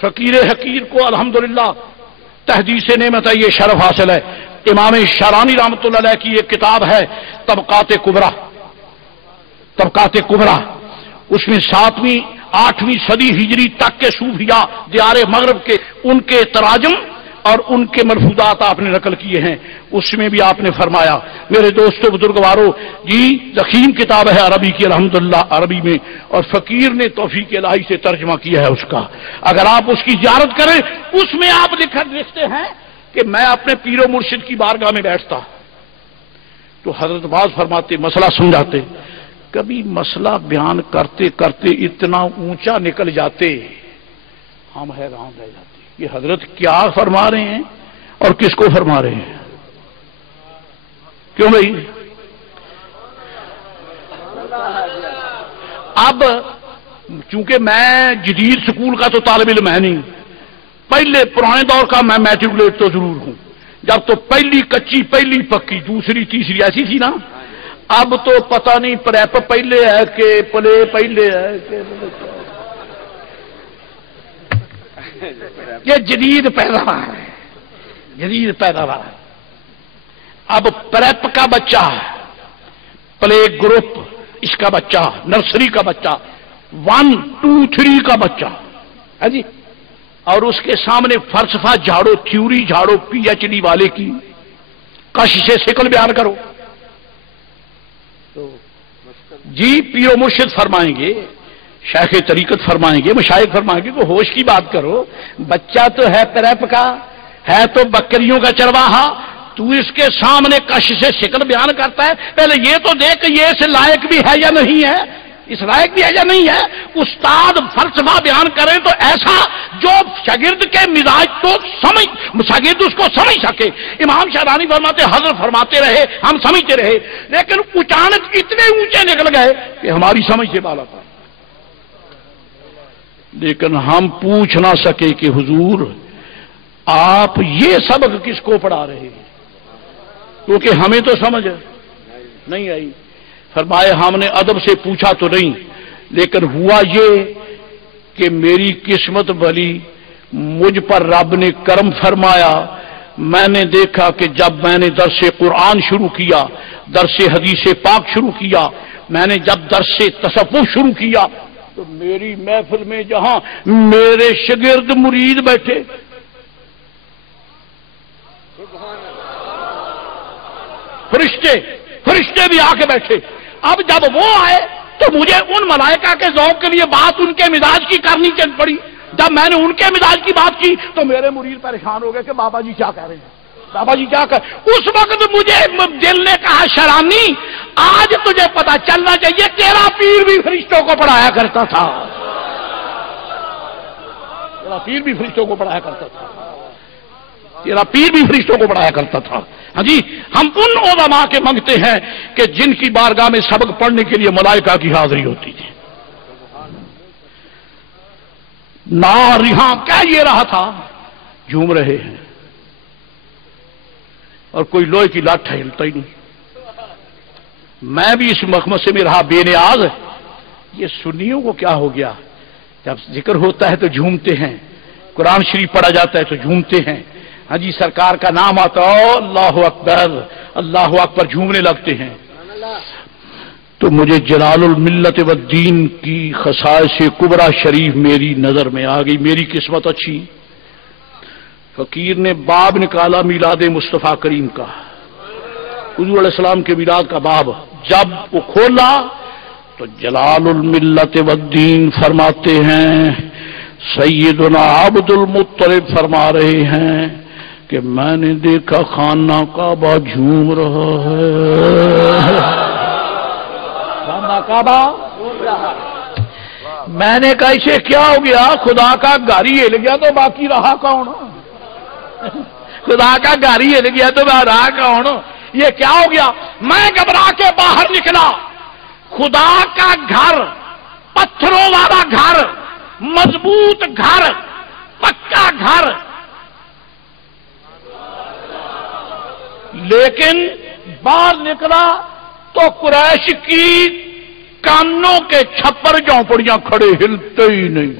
فقیر حقیر کو الحمدللہ تحدیث نعمت ہے، یہ شرف حاصل ہے۔ امام شارانی رحمۃ اللہ علیہ کی ایک کتاب ہے طبقات کبریٰ، طبقات کبریٰ، اس میں 7ویں 8ویں صدی ہجری تک کے صوفیاء دیار مغرب کے ان کے تراجم اور ان کے ملفوظات آپ نے نقل کیے ہیں۔ اس میں بھی آپ نے فرمایا میرے دوستوں بزرگواروں جی ضخیم کتاب ہے عربی کی الحمدللہ عربی میں، اور فقیر نے توفیق الہی سے ترجمہ کیا ہے اس کا، اگر آپ اس کی زیارت کریں اس میں آپ لکھتے ہیں کہ میں اپنے پیر و مرشد کی بارگاہ میں بیٹھتا تو حضرت باز فرماتے مسئلہ سمجھاتے، کبھی مسئلہ بیان کرتے کرتے اتنا اونچا نکل جاتے ہم حیران رہ جاتے یہ حضرت کیا فرما رہے ہیں اور کس کو فرما رہے ہیں؟ کیوں بھائی؟ اب چونکہ میں جدید سکول کا تو طالب علم ہے نہیں، پہلے پرانے دور کا میں میٹرکولیٹ تو ضرور ہوں، جب تو پہلی کچی پہلی پکی دوسری تیسری ایسی تھی نا، اب تو پتہ نہیں پریپ پہلے ہے کہ پلے پہلے ہے کہ یہ جدید پیداوار ہے، جدید پیداوار ہے۔ اب پریپ کا بچہ پلے گروپ اس کا بچہ، نرسری کا بچہ 1 2 3 کا بچہ ہے جی، اور اس کے سامنے فلسفہ جھاڑو، تھیوری جھاڑو پی ایچ ڈی والے کی کش سے شکل بیان کرو جی پیر و مرشد فرمائیں گے، شیخ طریقت فرمائیں گے، مشائخ فرمائیں گے کہ ہوش کی بات کرو، بچہ تو ہے پریپ کا، ہے تو بکریوں کا چرواہا، تو اس کے سامنے کش سے شکل بیان کرتا ہے، پہلے یہ تو دیکھ کہ یہ اس لائق بھی ہے یا نہیں ہے، اس لائق بھی ہے یا نہیں ہے۔ استاد فلسفہ بیان کریں تو ایسا جو شاگرد کے مزاج کو شاگرد اس کو سمجھ سکے۔ امام شارانی فرماتے حضرت فرماتے رہے ہم سمجھتے رہے، لیکن اچانک اتنے اونچے نکل گئے کہ ہماری سمجھ سے بالا تھا، لیکن ہم پوچھ نہ سکے کہ حضور آپ یہ سبق کس کو پڑھا رہے ہیں، کیونکہ ہمیں تو سمجھ نہیں آئی۔ فرمائے ہم نے ادب سے پوچھا تو نہیں، لیکن ہوا یہ کہ میری قسمت بھلی، مجھ پر رب نے کرم فرمایا، میں نے دیکھا کہ جب میں نے درس قرآن شروع کیا، درس حدیث پاک شروع کیا، میں نے جب درس تصوف شروع کیا تو میری محفل میں جہاں میرے شاگرد مرید بیٹھے، فرشتے بھی آ کے بیٹھے، اب جب وہ آئے تو مجھے ان ملائکہ کے ذوق کے لیے بات ان کے مزاج کی کرنی پڑی، جب میں نے ان کے مزاج کی بات کی تو میرے مرید پریشان ہو گئے کہ بابا جی کیا کہہ رہے ہیں، بابا جی کیا کہہ، اس وقت مجھے دل نے کہا شرانی آج تجھے پتا چلنا چاہیے تیرا پیر بھی فرشتوں کو پڑھایا کرتا تھا، تیرا پیر بھی فرشتوں کو پڑھایا کرتا تھا، تیرا پیر بھی فرشتوں کو پڑھایا کرتا تھا۔ ہاں جی ہم ان علماء کے منگتے ہیں کہ جن کی بارگاہ میں سبق پڑھنے کے لیے ملائکہ کی حاضری ہوتی تھی۔ نارہاں کہہ یہ رہا تھا جھوم رہے ہیں، اور کوئی لوہے کی لاٹھ ہلتا ہی نہیں، میں بھی اس مخمصے میں رہا بے نیاز۔ یہ سنیوں کو کیا ہو گیا، جب ذکر ہوتا ہے تو جھومتے ہیں، قرآن شریف پڑھا جاتا ہے تو جھومتے ہیں، ہاں جی سرکار کا نام آتا ہو اللہ اکبر اللہ اکبر جھومنے لگتے ہیں۔ تو مجھے جلال الملت والدین کی خصائص کبریٰ شریف میری نظر میں آ گئی، میری قسمت اچھی۔ فقیر نے باب نکالا میلاد مصطفیٰ کریم کا، حضور علیہ السلام کے میلاد کا باب، جب وہ کھولا تو جلال الملت والدین فرماتے ہیں، سیدنا عبد المطلب فرما رہے ہیں کہ میں نے دیکھا خانہ کعبہ جھوم رہا ہے، خانہ کعبہ میں نے کہا اسے کیا ہو گیا، خدا کا گھر ہی ہل گیا تو باقی رہا کون، خدا کا گھر ہی ہل گیا تو رہا کون، یہ کیا ہو گیا۔ میں گھبرا کے باہر نکلا، خدا کا گھر، پتھروں والا گھر، مضبوط گھر، پکا گھر، لیکن باہر نکلا تو قریش کی کانوں کے چھپر جھونپڑیاں کھڑے ہلتے ہی نہیں،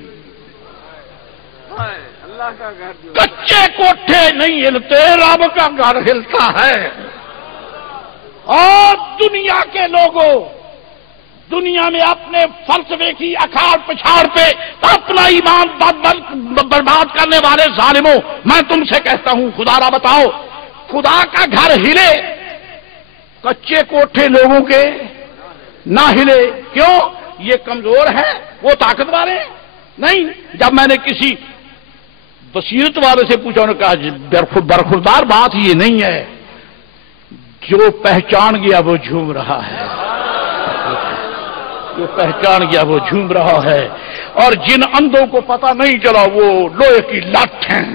کچے کوٹھے نہیں ہلتے، رب کا گھر ہلتا ہے۔ اور دنیا کے لوگوں دنیا میں اپنے فلسفے کی اکھاڑ پچھاڑ پہ اپنا ایمان برباد کرنے والے ظالموں، میں تم سے کہتا ہوں خدا را بتاؤ، خدا کا گھر ہلے، کچے کوٹھے لوگوں کے نہ ہلے، کیوں؟ یہ کمزور ہے، وہ طاقتور ہے؟ نہیں۔ جب میں نے کسی بصیرت والے سے پوچھا، انہوں نے کہا برخوردار بات یہ نہیں ہے، جو پہچان گیا وہ جھوم رہا ہے، جو پہچان گیا وہ جھوم رہا ہے، اور جن اندھوں کو پتہ نہیں چلا وہ لوہے کی لٹ ہیں،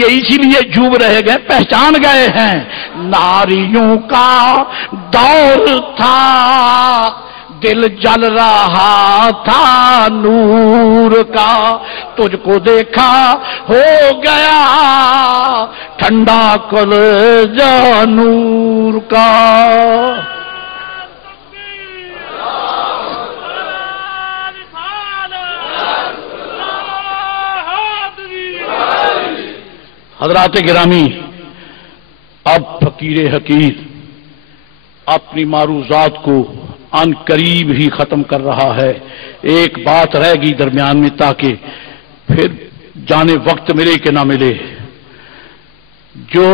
یہ اسی لیے جھوم رہے گئے، پہچان گئے ہیں۔ ناریوں کا دور تھا، دل جل رہا تھا نور کا، تجھ کو دیکھا ہو گیا ٹھنڈا کلیجہ نور کا۔ حضرات گرامی، اب فقیر حقیر اپنی معروضات کو ان قریب ہی ختم کر رہا ہے۔ ایک بات رہ گئی درمیان میں، تاکہ پھر جانے وقت ملے کہ نہ ملے۔ جو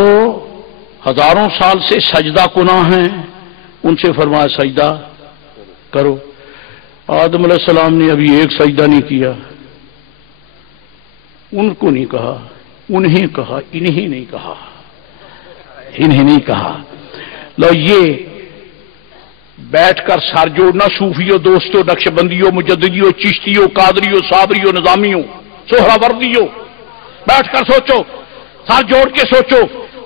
ہزاروں سال سے سجدہ کناں ہیں ان سے فرمایا سجدہ کرو۔ آدم علیہ السلام نے ابھی ایک سجدہ نہیں کیا، ان کو نہیں کہا، انہیں کہا، انہیں نہیں کہا، انہیں نہیں کہا۔ لو یہ بیٹھ کر سر جوڑنا صوفیوں دوستوں، نقش بندیوں، مجددیوں، چشتیوں، قادریوں، صابریوں، نظامیوں، سہرا وردیوں، بیٹھ کر سوچو، سر جوڑ کے سوچو۔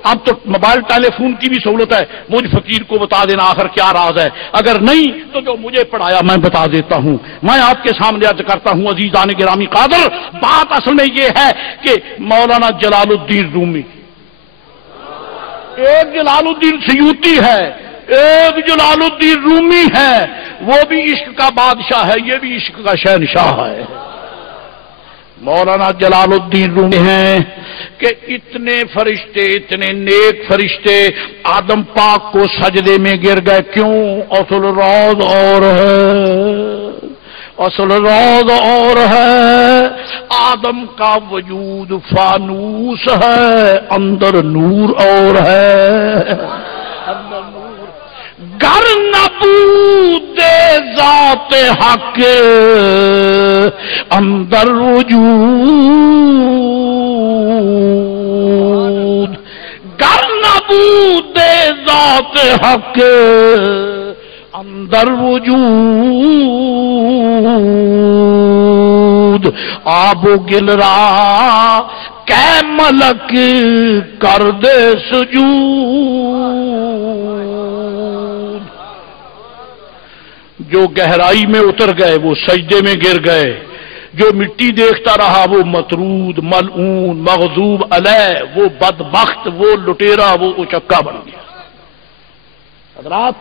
اب تو موبائل ٹیلی فون کی بھی سہولت ہے، مجھ فقیر کو بتا دینا آخر کیا راز ہے، اگر نہیں تو جو مجھے پڑھایا میں بتا دیتا ہوں۔ میں آپ کے سامنے عرض کرتا ہوں عزیزان گرامی قادر، بات اصل میں یہ ہے کہ مولانا جلال الدین رومی، ایک جلال الدین سیوطی ہے، ایک جلال الدین رومی ہے، وہ بھی عشق کا بادشاہ ہے، یہ بھی عشق کا شہنشاہ ہے۔ مولانا جلال الدین رومی ہیں کہ اتنے فرشتے، اتنے نیک فرشتے آدم پاک کو سجدے میں گر گئے، کیوں؟ اصل راز اور ہے، اصل راز اور ہے، آدم کا وجود فانوس ہے، اندر نور اور ہے، اندر نور۔ گر نبود ذات حق اندر وجود، گر نبود ذات حق اندر وجود، آب و گل را کہ ملک کر دے سجود۔ جو گہرائی میں اتر گئے وہ سجدے میں گر گئے، جو مٹی دیکھتا رہا وہ مطرود، ملعون، مغضوب علیہ، وہ بدبخت، وہ لٹیرا، وہ اچکا بن گیا۔ حضرات،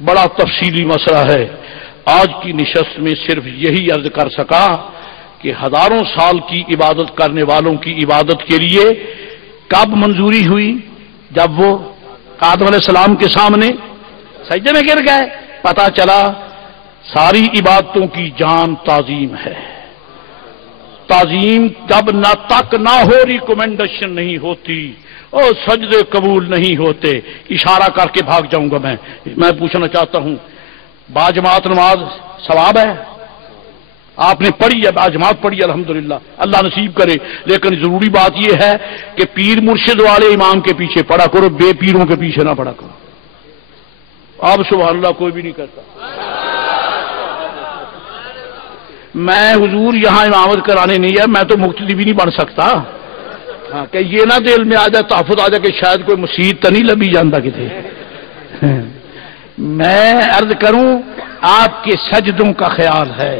بڑا تفصیلی مسئلہ ہے، آج کی نشست میں صرف یہی عرض کر سکا کہ ہزاروں سال کی عبادت کرنے والوں کی عبادت کے لیے کب منظوری ہوئی؟ جب وہ آدم علیہ السلام کے سامنے سجدے میں گر گئے، پتا چلا ساری عبادتوں کی جان تعظیم ہے۔ تعظیم جب نہ تک نہ ہو ریکمینڈیشن نہیں ہوتی اور سجدے قبول نہیں ہوتے۔ اشارہ کر کے بھاگ جاؤں گا میں پوچھنا چاہتا ہوں، باجماعت نماز ثواب ہے؟ آپ نے پڑھی ہے، باجماعت پڑھی الحمدللہ، اللہ نصیب کرے، لیکن ضروری بات یہ ہے کہ پیر مرشد والے امام کے پیچھے پڑھا کرو، بے پیروں کے پیچھے نہ پڑھا کرو۔ اب سبحان اللہ کوئی بھی نہیں کرتا۔ میں حضور یہاں امامت کرانے نہیں ہے، میں تو مقتدی بھی نہیں بن سکتا، ہاں کہ یہ نہ دل میں آ جائے، تحفظ آ جائے کہ شاید کوئی مسیح تو نہیں لبھی جاندہ کتے۔ میں عرض کروں، آپ کے سجدوں کا خیال ہے،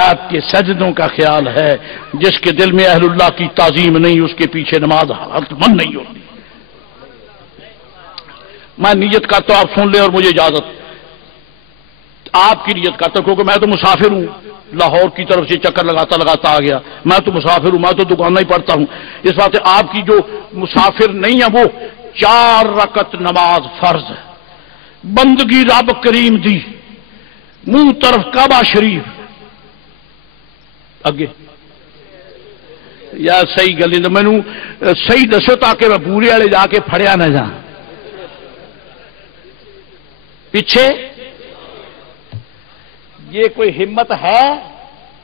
آپ کے سجدوں کا خیال ہے، جس کے دل میں اہل اللہ کی تعظیم نہیں اس کے پیچھے نماز حالت مند نہیں ہوتی۔ میں نیت کرتا ہوں، آپ سن لیں اور مجھے اجازت، آپ کی نیت کرتا ہوں، کیونکہ میں تو مسافر ہوں، لاہور کی طرف سے چکر لگاتا لگاتا آ گیا. میں تو مسافر ہوں, میں تو دکان ہی پڑھتا ہوں. اس بات آپ کی جو مسافر نہیں ہے وہ 4 رکعت نماز فرض ہے, بندگی رب کریم دی, منہ طرف کعبہ شریف اگے. یا صحیح گل نہیں, مینوں صحیح دسو تاکہ میں پورے والے جا کے پھڑیا نہ جا. پیچھے یہ کوئی ہمت ہے؟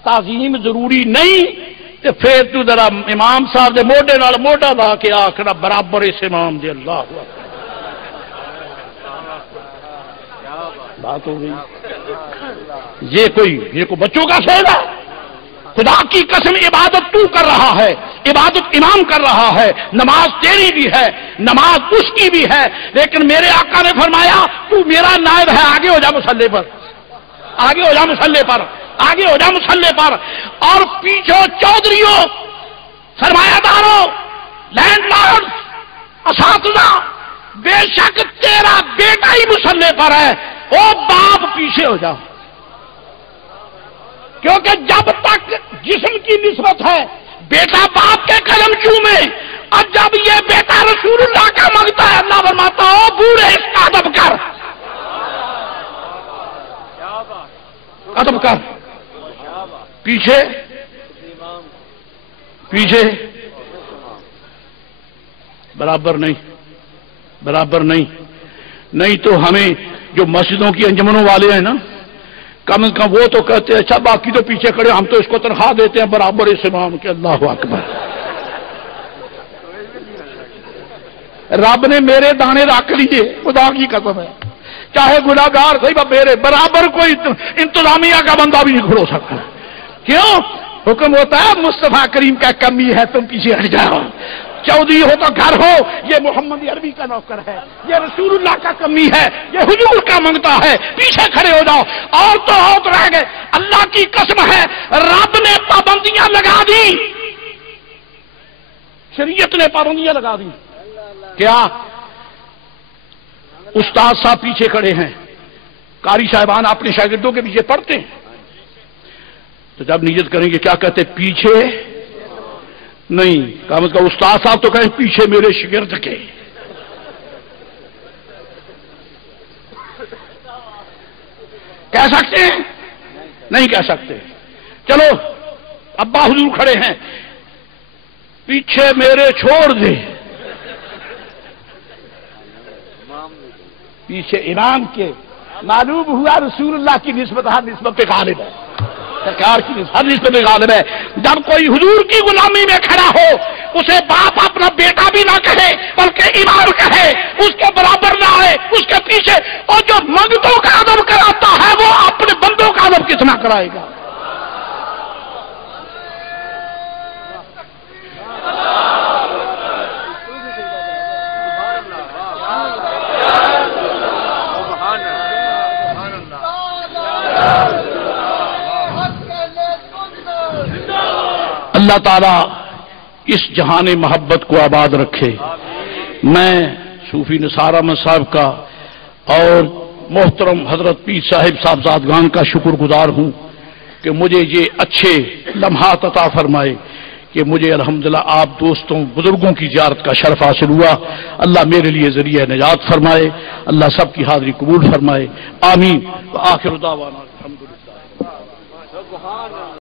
تعظیم ضروری نہیں تو پھر تو ذرا امام صاحب دے موڈے نال موڈا لا کے آخنا برابر اس امام دے. اللہ بات ہو گئی. یہ کوئی بچوں کا شعر ہے؟ خدا کی قسم عبادت تو کر رہا ہے, عبادت امام کر رہا ہے, نماز تیری بھی ہے, نماز اس کی بھی ہے, لیکن میرے آقا نے فرمایا تو میرا نائب ہے, آگے ہو جا مصلی پر, آگے ہو جا مصلی پر, آگے ہو جا مصلی پر. اور پیچھے چودھریوں, سرمایہ داروں, لینڈ لارڈ, اساتذہ, بے شک تیرا بیٹا ہی مصلی پر ہے, او باپ پیچھے ہو جا. کیونکہ جب تک جسم کی نسبت ہے بیٹا باپ کے قدم چومے, اور جب یہ بیٹا رسول اللہ کا مانگتا ہے اللہ فرماتا ہو بوڑھے اس کا ادب کر, ادب کر. پیچھے پیچھے برابر نہیں, برابر نہیں. نہیں تو ہمیں جو مسجدوں کی انجمنوں والے ہیں نا, کم از کم وہ تو کہتے ہیں اچھا باقی تو پیچھے کھڑے, ہم تو اس کو تنخواہ دیتے ہیں برابر اس امام کے. اللہ اکبر. رب نے میرے دانے رکھ لیے, خدا کی قسم ہے, چاہے گناہگار صحیح میرے برابر کوئی انتظامیہ کا بندہ بھی نہیں کھڑو سکتا. کیوں؟ حکم ہوتا ہے مصطفیٰ کریم کا کمی ہے تم پیچھے ہٹ جاؤ. چودھری ہو تو گھر ہو, یہ محمد عربی کا نوکر ہے, یہ رسول اللہ کا کمی ہے, یہ حضور کا منگتا ہے, پیچھے کھڑے ہو جاؤ. اور تو ہوت رہ گئے. اللہ کی قسم ہے رب نے پابندیاں لگا دی, شریعت نے پابندیاں لگا دی. کیا؟ استاد صاحب پیچھے کھڑے ہیں, قاری صاحبان اپنے شاگردوں کے پیچھے پڑھتے ہیں, تو جب نیت کریں گے کیا کہتے پیچھے نہیں, کام از کم استاد صاحب تو کہیں پیچھے میرے شاگرد کے. کہہ سکتے ہیں؟ نہیں کہہ سکتے. چلو ابا حضور کھڑے ہیں, پیچھے میرے چھوڑ دے, پیچھے امام کے. معلوم ہوا رسول اللہ کی نسبت ہر نسبت پہ غالب ہے, سرکار کی ہر نسبت پہ غالب ہے. جب کوئی حضور کی غلامی میں کھڑا ہو اسے باپ اپنا بیٹا بھی نہ کہے بلکہ امام کہے, اس کے برابر نہ آئے, اس کے پیچھے. اور جو منگتوں کا ادب کراتا ہے وہ اپنے بندوں کا ادب کتنا کرائے گا. اللہ تعالیٰ اس جہان محبت کو آباد رکھے. میں صوفی نثار احمد صاحب کا اور محترم حضرت پیر صاحب صاحبزادگان کا شکر گزار ہوں کہ مجھے یہ اچھے لمحات عطا فرمائے کہ مجھے الحمدللہ آپ دوستوں بزرگوں کی زیارت کا شرف حاصل ہوا. اللہ میرے لیے ذریعہ نجات فرمائے, اللہ سب کی حاضری قبول فرمائے. آمین. وآخر دعوانا الحمدللہ.